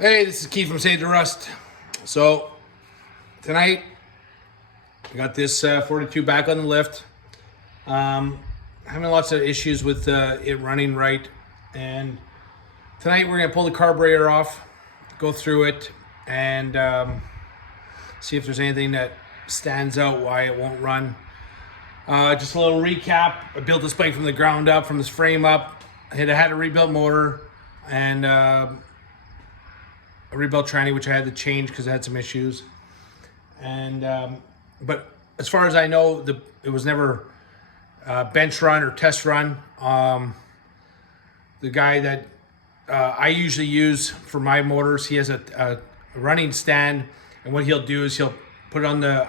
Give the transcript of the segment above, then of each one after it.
Hey, this is Keith from Save the Rust. So tonight I got this 42 back on the lift. Having lots of issues with it running right, and tonight we're gonna pull the carburetor off, go through it, and see if there's anything that stands out why it won't run. Just a little recap. I built this bike from the ground up, from this frame up. I had a rebuilt motor and a rebuilt tranny, which I had to change because I had some issues. And but as far as I know, it was never bench run or test run. The guy that I usually use for my motors, he has a running stand, and what he'll do is he'll put it on the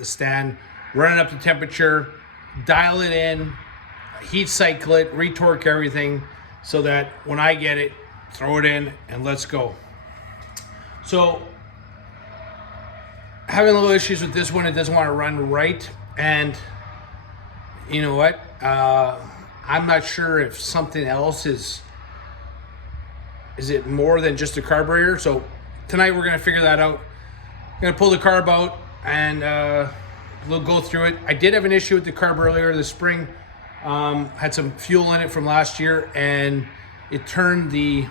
stand, run it up to temperature, dial it in, heat cycle it, retorque everything, so that when I get it, throw it in and let's go. So, having a little issues with this one, it doesn't want to run right, and you know what? I'm not sure if something else is it more than just a carburetor. So tonight we're gonna figure that out. I'm gonna pull the carb out and we'll go through it. I did have an issue with the carb earlier this spring. Had some fuel in it from last year, and it turned the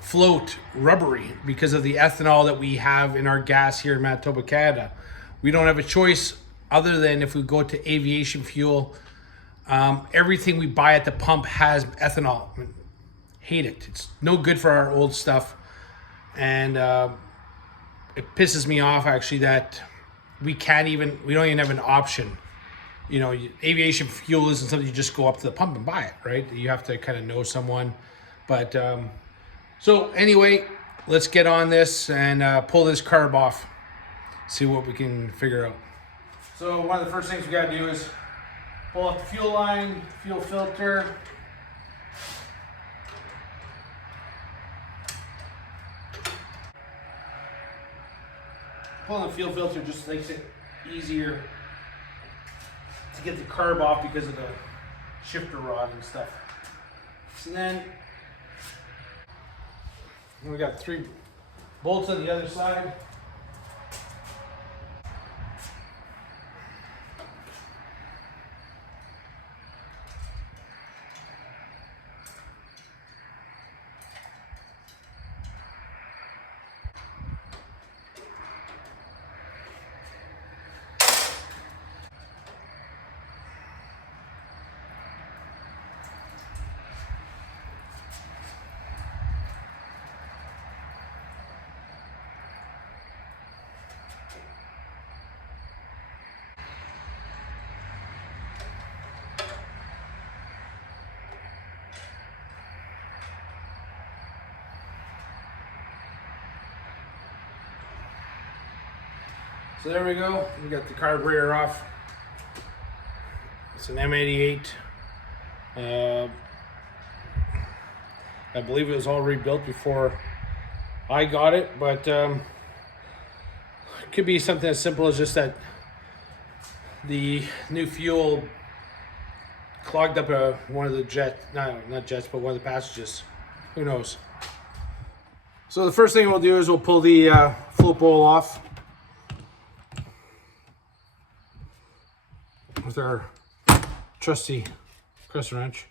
float rubbery because of the ethanol that we have in our gas here in Manitoba, Canada. We don't have a choice other than if we go to aviation fuel. Everything we buy at the pump has ethanol. I mean, hate it. It's no good for our old stuff, and it pisses me off actually that we don't even have an option. You know, aviation fuel isn't something you just go up to the pump and buy it, right? You have to kind of know someone, but so anyway, let's get on this and pull this carb off, see what we can figure out. So one of the first things we gotta do is pull off the fuel line, fuel filter. Pulling the fuel filter just makes it easier to get the carb off because of the shifter rod and stuff. So then we got 3 bolts on the other side. So there we go. We got the carburetor off. It's an M88. I believe it was all rebuilt before I got it, but it could be something as simple as just that the new fuel clogged up one of the not jets, but one of the passages. Who knows? So the first thing we'll do is we'll pull the float bowl off with our trusty press wrench.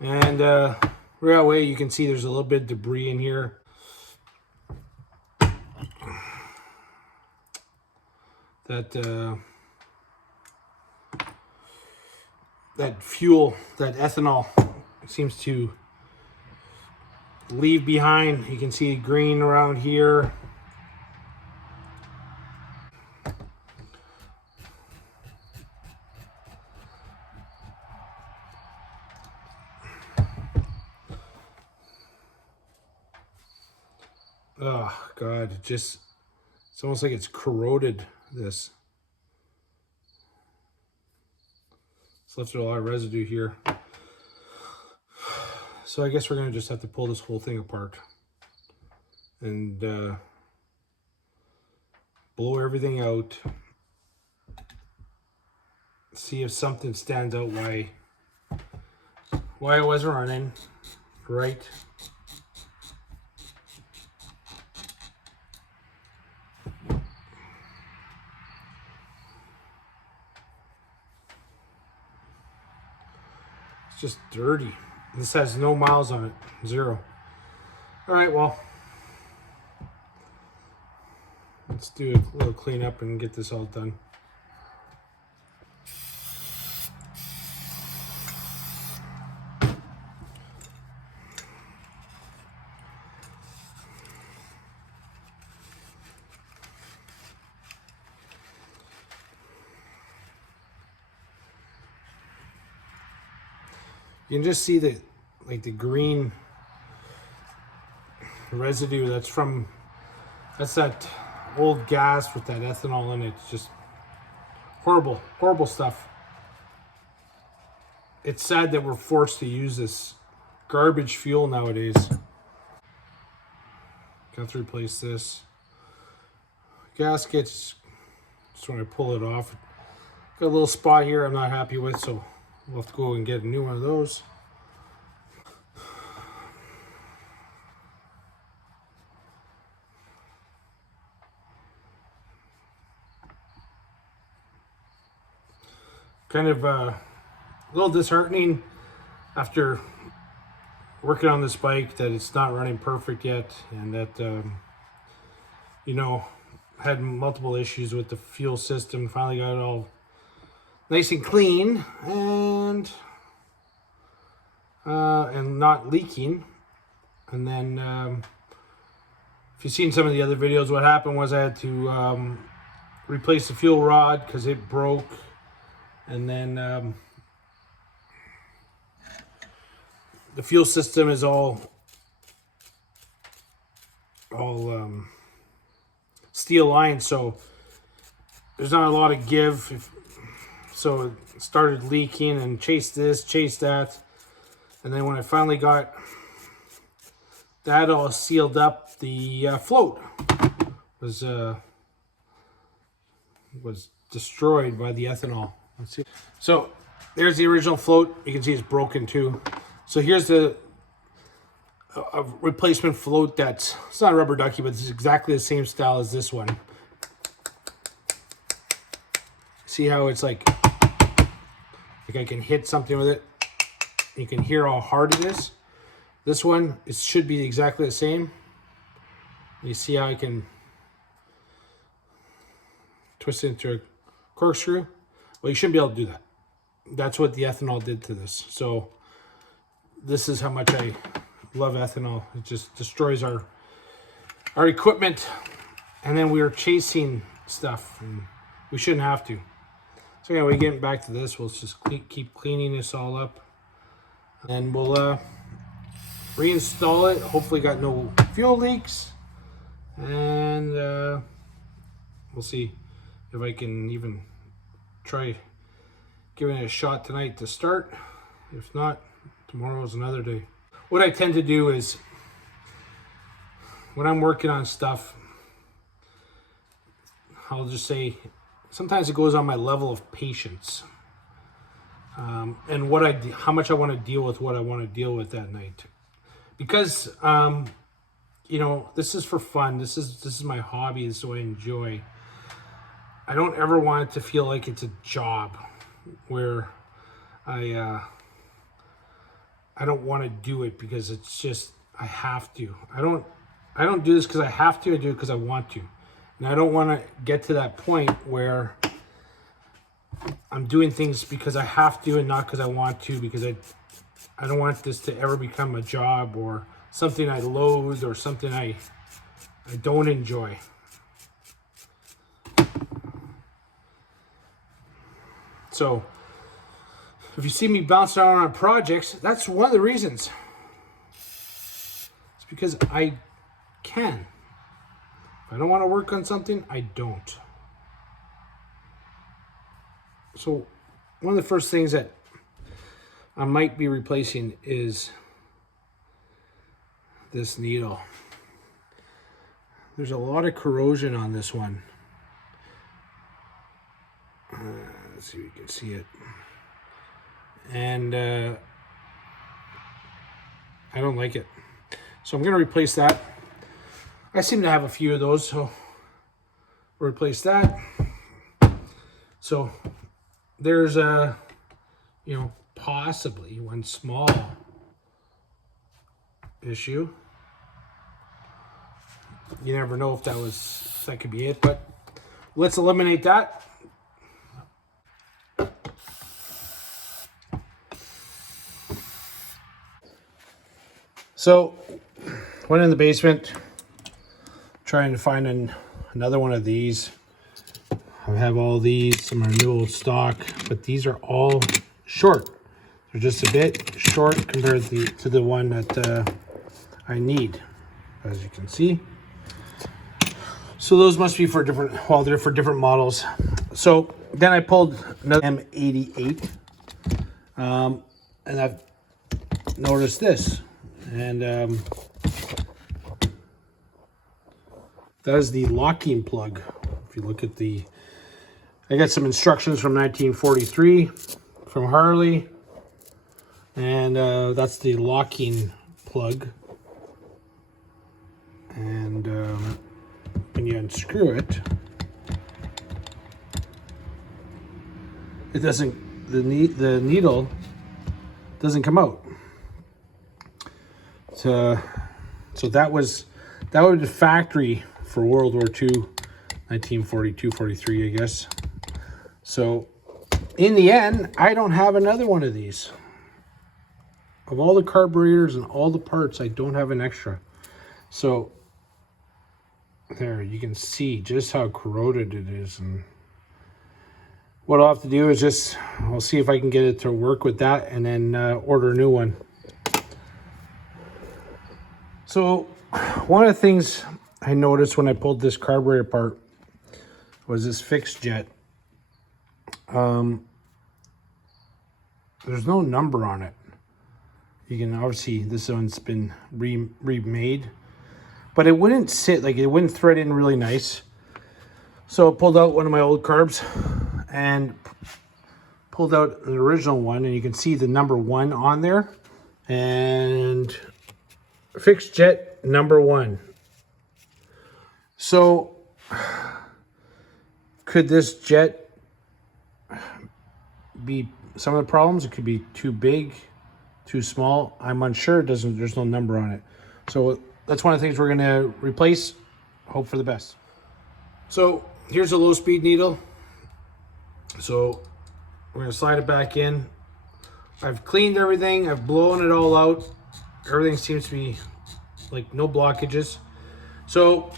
And right away you can see there's a little bit of debris in here. That fuel, that ethanol seems to leave behind. You can see green around here. Oh God, it's almost like it's corroded this. It's left a lot of residue here. So I guess we're gonna just have to pull this whole thing apart and blow everything out. See if something stands out why it wasn't running right. It's just dirty. This has no miles on it, 0. All right, well, let's do a little cleanup and get this all done. You can just see the like the green residue that's that old gas with that ethanol in it. It's just horrible, horrible stuff. It's sad that we're forced to use this garbage fuel nowadays. Got to replace this. Gaskets, just when I pull it off. Got a little spot here I'm not happy with, so we'll have to go and get a new one of those. Kind of a little disheartening after working on this bike that it's not running perfect yet, and that you know, had multiple issues with the fuel system. Finally got it all nice and clean and not leaking. And then if you've seen some of the other videos, what happened was I had to replace the fuel rod because it broke. And then the fuel system is all steel lined, so there's not a lot of give. So it started leaking and chased this, chased that. And then when I finally got that all sealed up, the float was destroyed by the ethanol. Let's see. So there's the original float. You can see it's broken too. So here's a replacement float it's not a rubber ducky, but it's exactly the same style as this one. See how it's like I can hit something with it. You can hear how hard it is. This one, it should be exactly the same. You see how I can twist it into a corkscrew? Well, you shouldn't be able to do that. That's what the ethanol did to this. So this is how much I love ethanol. It just destroys our equipment. And then we are chasing stuff, and we shouldn't have to. So anyway, getting back to this, we'll just keep cleaning this all up. And we'll reinstall it. Hopefully got no fuel leaks. And we'll see if I can even try giving it a shot tonight to start. If not, tomorrow's another day. What I tend to do is when I'm working on stuff, I'll just say sometimes it goes on my level of patience, and how much I want to deal with what I want to deal with that night. Because you know, this is for fun. This is my hobby. This is what I enjoy. I don't ever want it to feel like it's a job where I don't want to do it because it's just I have to. I don't do this because I have to. I do it because I want to. And I don't want to get to that point where I'm doing things because I have to and not because I want to, because I don't want this to ever become a job or something I loathe or something I don't enjoy. So if you see me bouncing around on projects, that's one of the reasons. It's because I can. If I don't want to work on something, I don't. So one of the first things that I might be replacing is this needle. There's a lot of corrosion on this one. Let's see if you can see it. And I don't like it. So I'm going to replace that. I seem to have a few of those, so we'll replace that. So there's a, you know, possibly one small issue. You never know if that could be it, but let's eliminate that. So went in the basement trying to find another one of these. I have all these, some are new old stock, but these are all short. They're just a bit short compared to the one that I need, as you can see. So those must be for different, well, they're for different models. So then I pulled another M88, and I've noticed this, and that is the locking plug. If you look at I got some instructions from 1943 from Harley, and that's the locking plug. And when you unscrew it, it doesn't, the needle doesn't come out. So that was the factory for World War II, 1942, 43, I guess. So in the end, I don't have another one of these. Of all the carburetors and all the parts, I don't have an extra. So there, you can see just how corroded it is. And what I'll have to do is I'll see if I can get it to work with that, and then order a new one. So one of the things I noticed when I pulled this carburetor apart was this fixed jet. There's no number on it. You can obviously, this one's been remade, but it wouldn't sit, like it wouldn't thread in really nice. So I pulled out one of my old carbs and pulled out an original one, and you can see the number 1 on there, and fixed jet number 1. So could this jet be some of the problems? It could be too big, too small. I'm unsure. There's no number on it. So that's one of the things we're going to replace. Hope for the best. So here's a low speed needle. So we're going to slide it back in. I've cleaned everything. I've blown it all out. Everything seems to be like no blockages. So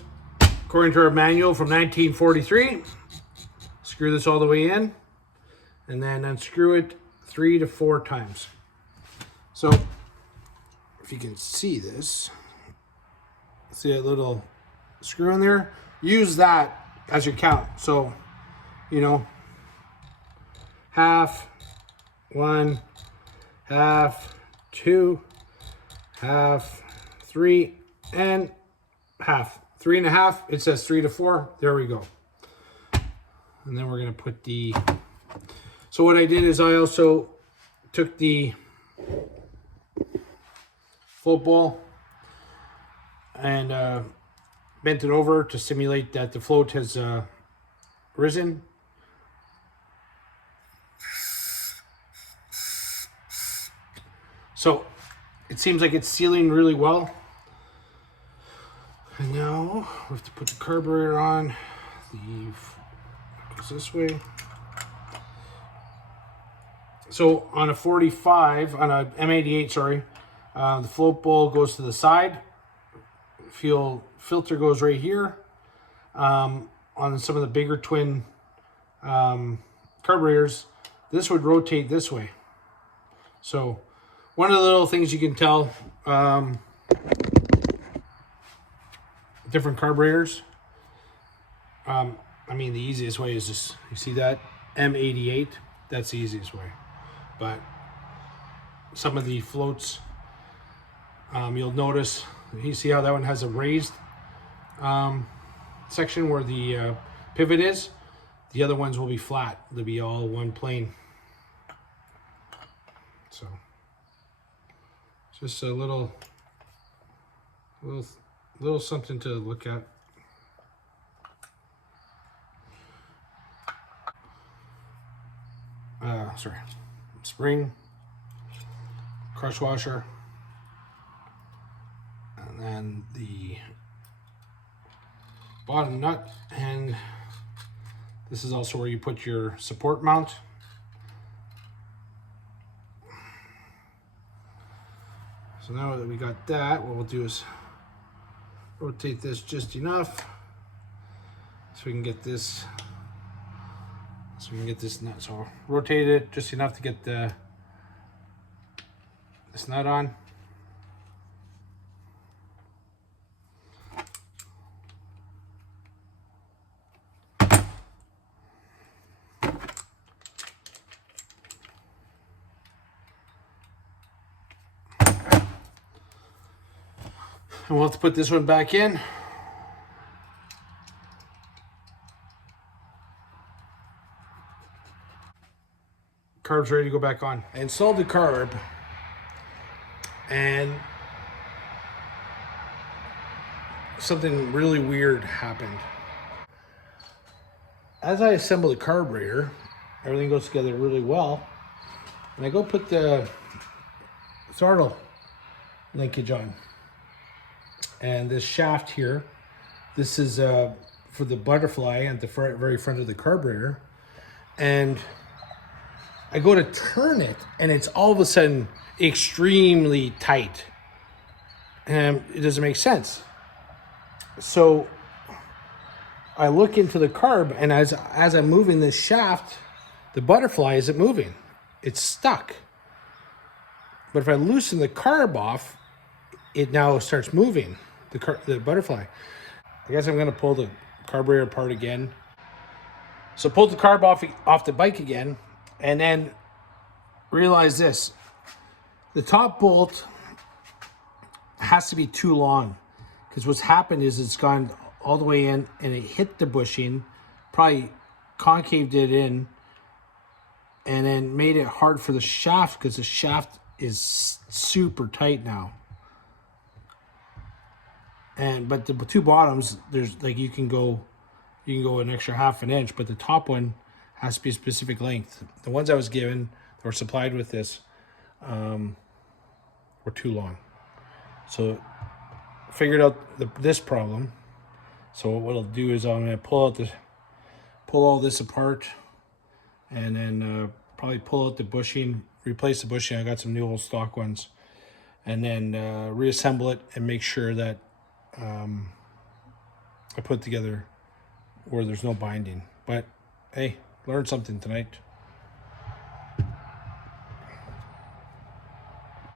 according to our manual from 1943, screw this all the way in and then unscrew it 3 to 4 times. So if you can see this, see that little screw in there? Use that as your count. So, you know, half, 1, half, 2, half, 3, and half. 3.5, it says 3 to 4. There we go. And then we're going to put so what I did is I also took the float ball and bent it over to simulate that the float has risen. So it seems like it's sealing really well. And now we have to put the carburetor on. Goes this way. So on a 45, on a M88, sorry, the float bowl goes to the side. Fuel filter goes right here. On some of the bigger twin carburetors, this would rotate this way. So one of the little things you can tell, different carburetors. I mean, the easiest way is just, you see that? M88, that's the easiest way. But some of the floats, you'll notice, you see how that one has a raised section where the pivot is. The other ones will be flat. They'll be all one plane. So Just a little something to look at. Sorry, spring, crush washer, and then the bottom nut, and this is also where you put your support mount. So now that we got that, what we'll do is rotate this just enough so we can get this. Nut. So rotate it just enough to get this nut on. And we'll have to put this one back in. Carb's ready to go back on. I installed the carb, and something really weird happened. As I assemble the carburetor, everything goes together really well, and I go put the throttle linkage on. And this shaft here, this is for the butterfly at the very front of the carburetor, and I go to turn it, and it's all of a sudden extremely tight, and it doesn't make sense. So I look into the carb, and as I'm moving this shaft, the butterfly isn't moving; it's stuck. But if I loosen the carb off, it now starts moving. The butterfly. I guess I'm going to pull the carburetor apart again. So pull the carb off the bike again, and then realize this: the top bolt has to be too long, because what's happened is it's gone all the way in and it hit the bushing, probably concaved it in, and then made it hard for the shaft, because the shaft is super tight now. But the two bottoms, there's like you can go an extra ½ inch, but the top one has to be a specific length. The ones I was given that were supplied with this were too long. So figured out this problem. So what I'll do is I'm gonna pull all this apart, and then probably pull out the bushing, replace the bushing. I got some new old stock ones, and then reassemble it and make sure that I put it together where there's no binding. But hey, learned something tonight.